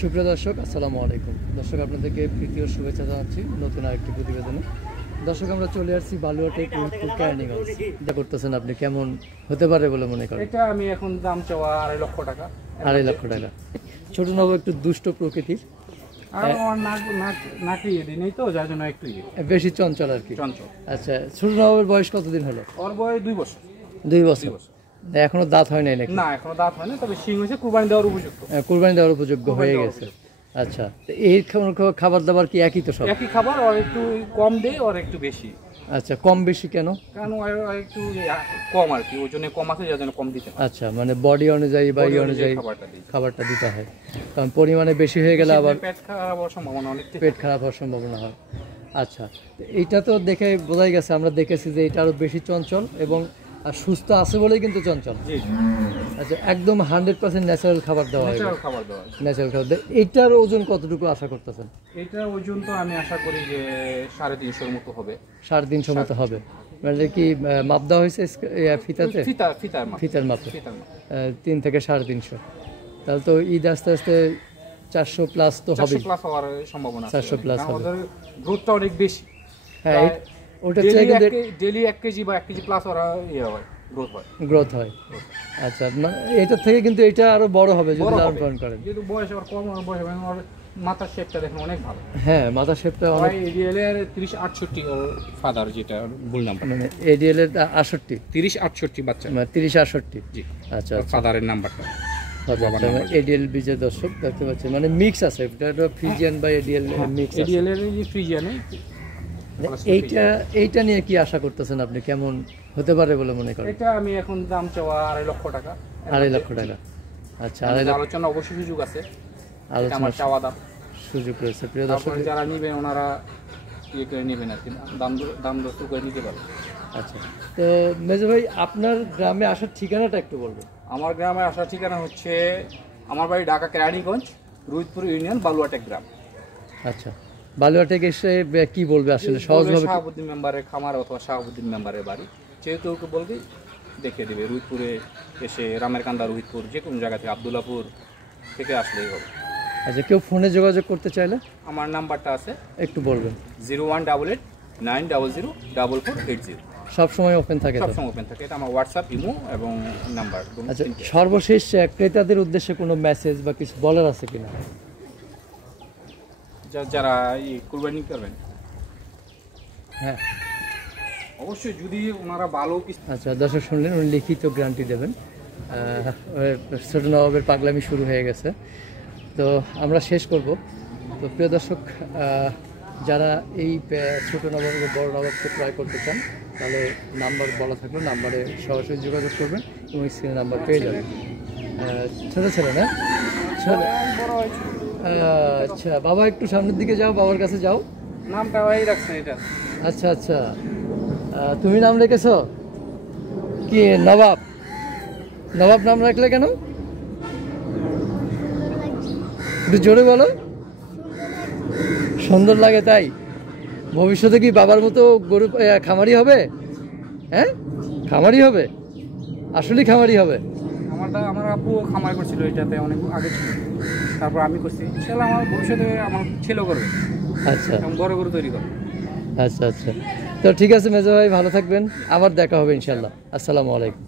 সুপ্রিয় দর্শক, আসসালামু আলাইকুম। দর্শক, আপনাদেরকে প্রীতি ও শুভেচ্ছা জানাচ্ছি নতুন আরেকটি প্রতিবেদনে। দর্শক, আমরা চলে আসছি বালুয়াটে ক্যানিগঞ্জ। যা করতেছেন আপনি, কেমন হতে পারে বলে মনে করেন? এটা আমি এখন দাম চাওয়া 2.5 লক্ষ টাকা। 2.5 লক্ষ টাকা। ছোট নব একটু দুষ্ট প্রকৃতির, আর আমার নাকি নেই তো, যার জন্য একটু বেশি চঞ্চল আর কি। চঞ্চল। আচ্ছা, ছোট নবের বয়স কতদিন হলো? ওর বয়স 2 বছর। 2 বছর। এখনো দাঁত হয় নাই নাকি? না, এখনো দাঁত হয় না, তবে শিং হয়েছে, কুরবানি দেওয়ার উপযুক্ত। কুরবানি দেওয়ার উপযোগ্য হয়ে গেছে। আচ্ছা, এই খাবার দাবার কি একই তো? সব একই খাবার, আর একটু কম দেয় আর একটু বেশি। আচ্ছা, কম বেশি কেন? কারণ একটু কম আর কি, ওই জন্য কম আছে, যার জন্য কম দিতে হয়। আচ্ছা, মানে বডি অনুযায়ী বা অনুযায়ী খাবারটা দিতে হয়, কারণ পরিমাণে বেশি হয়ে গেলে আবার পেট খারাপ হওয়ার সম্ভাবনা অনেক। পেট খারাপ হওয়ার সম্ভাবনা হয়। আচ্ছা, এইটা তো দেখে বোঝাই গেছে, আমরা দেখেছি যে এটা আরো বেশি চঞ্চল এবং সুস্থ আছে বলেই কিন্তু চঞ্চল। আচ্ছা, একদম 100% ন্যাচারাল খাবার দেওয়া হয়। ন্যাচারাল খাবার। এইটার ওজন কতটুকু আশা করতেছেন? এটার ওজন তো আমি আশা করি যে 350 এর মতো হবে। 350 মতো হবে। মানে কি মাপ দেওয়া হয়েছে ফিতাতে? ফিতার মাপে 3 থেকে 350। তাহলে তো ঈদ আস্তে আস্তে 400 প্লাস তো হবে। 400 প্লাস হওয়ার সম্ভাবনা আছে। 400 প্লাস হবে। আমাদের গ্রোথটা অনেক বেশি। হ্যাঁ, ওটা চেয়ে ডেইলি 1 কেজি বা 1 কেজি প্লাস ওরা গ্রোথ হয়। আচ্ছা, এটা থেকে কিন্তু এটা আরো বড় হবে যদি লালন পালন করেন। যেহেতু বয়স আর কম, আর বয়স ওর মাথার শেপটা দেখেন অনেক ভালো। হ্যাঁ, মাথার শেপটা অনেক। এডিএল এর 3068 ওর ফাদার, যেটা ভুল নাম্বার, মানে এডিএল এর 68 3068 বাচ্চা, মানে 3068। জি। আচ্ছা, ফাদারের নাম্বারটা এডিএল বীজের দর্শক দেখতে পাচ্ছেন, মানে মিক্স আছে, এটা ফ্রিজিয়ান বা এডিএল মিক্স। এডিএল এর ফ্রিজিয়ান। এইটা নিয়ে কি আশা করতেছেন আপনি, কেমন হতে পারে বলে মনে করেন? এটা আমি এখন দাম চাওয়া 2.5 লক্ষ টাকা। 2.5 লক্ষ টাকা। আচ্ছা, আলোচনা অবশ্যই সুযোগ আছে। আমার চাওয়া দাম সুযোগ রয়েছে। প্রিয় দর্শক, যারা নিবেন ওনারা করে নেবেন আর কি, দাম দর করে নিতে পারবেন। আচ্ছা, তো মেজো ভাই, আপনার গ্রামে আসার ঠিকানাটা একটু বলবেন। আমার গ্রামে আসার ঠিকানা হচ্ছে, আমার বাড়ি ঢাকা কেরানীগঞ্জ, রুইতপুর ইউনিয়ন, বালুয়াটে গ্রাম। আচ্ছা, বালুয়াটে এসে কি বলবে আসলে সহজভাবে? শাহাবুদ্দিন মেম্বারের খামার অথবা শাহাবুদ্দিন মেম্বারের বাড়ি, যেহেতু ওকে বলবে দেখিয়ে দেবে। রুইতপুরে এসে রামের কান্দা, রুইতপুর যে কোনো জায়গা থেকে, আবদুল্লাপুর থেকে আসলেই হবে। আচ্ছা, কেউ ফোনে যোগাযোগ করতে চাইলে? আমার নাম্বারটা আছে, একটু বলবেন। 0188 900 4480। সবসময় ওপেন থাকে? সবসময় ওপেন থাকে। এটা আমার হোয়াটসঅ্যাপ, ইমো এবং নাম্বার। আচ্ছা, সর্বশেষ ক্রেতাদের উদ্দেশ্যে কোনো মেসেজ বা কিছু বলার আছে কিনা? যারা কুরবানি করবেন, হ্যাঁ অবশ্যই, যদি ওনারা ভালো। আচ্ছা, দর্শক শুনলেন, উনি লিখিত গ্যারান্টি দেবেন। ছোট নবাবের পাগলামি শুরু হয়ে গেছে, তো আমরা শেষ করব। তো প্রিয় দর্শক, যারা এই ছোট নবাব বড় নবাবকে ক্রয় করতে চান, তাহলে নাম্বার বলা থাকলো, নাম্বারে সরাসরি যোগাযোগ করবেন এবং স্ক্রিনে নাম্বার পেয়ে যাবেন। ছোটো ছেলে না? আচ্ছা, বাবা একটু সামনের দিকে যাও, বাবার কাছে যাও। নামটা ভাই রাখছেন এটা? আচ্ছা আচ্ছা, তুমি নাম রেখেছ কি? নবাব। নবাব নাম রাখলে কেন? একটু জোরে বলো। সুন্দর লাগে তাই? ভবিষ্যতে কি বাবার মতো গরু খামারি হবে? হ্যাঁ, খামারি হবে, আসলেই খামারি হবে। আমার আব্বু খামার করছিল, এটাতে অনেক আগে ছিল, তারপর আমি করছি। ইনশাআল্লাহ আমার ভবিষ্যতে আমার ছেলেও করবে। আচ্ছা, বড় গরু তৈরি করবে। আচ্ছা আচ্ছা, তো ঠিক আছে মেজো ভাই, ভালো থাকবেন, আবার দেখা হবে ইনশাআল্লাহ। আসসালামু আলাইকুম।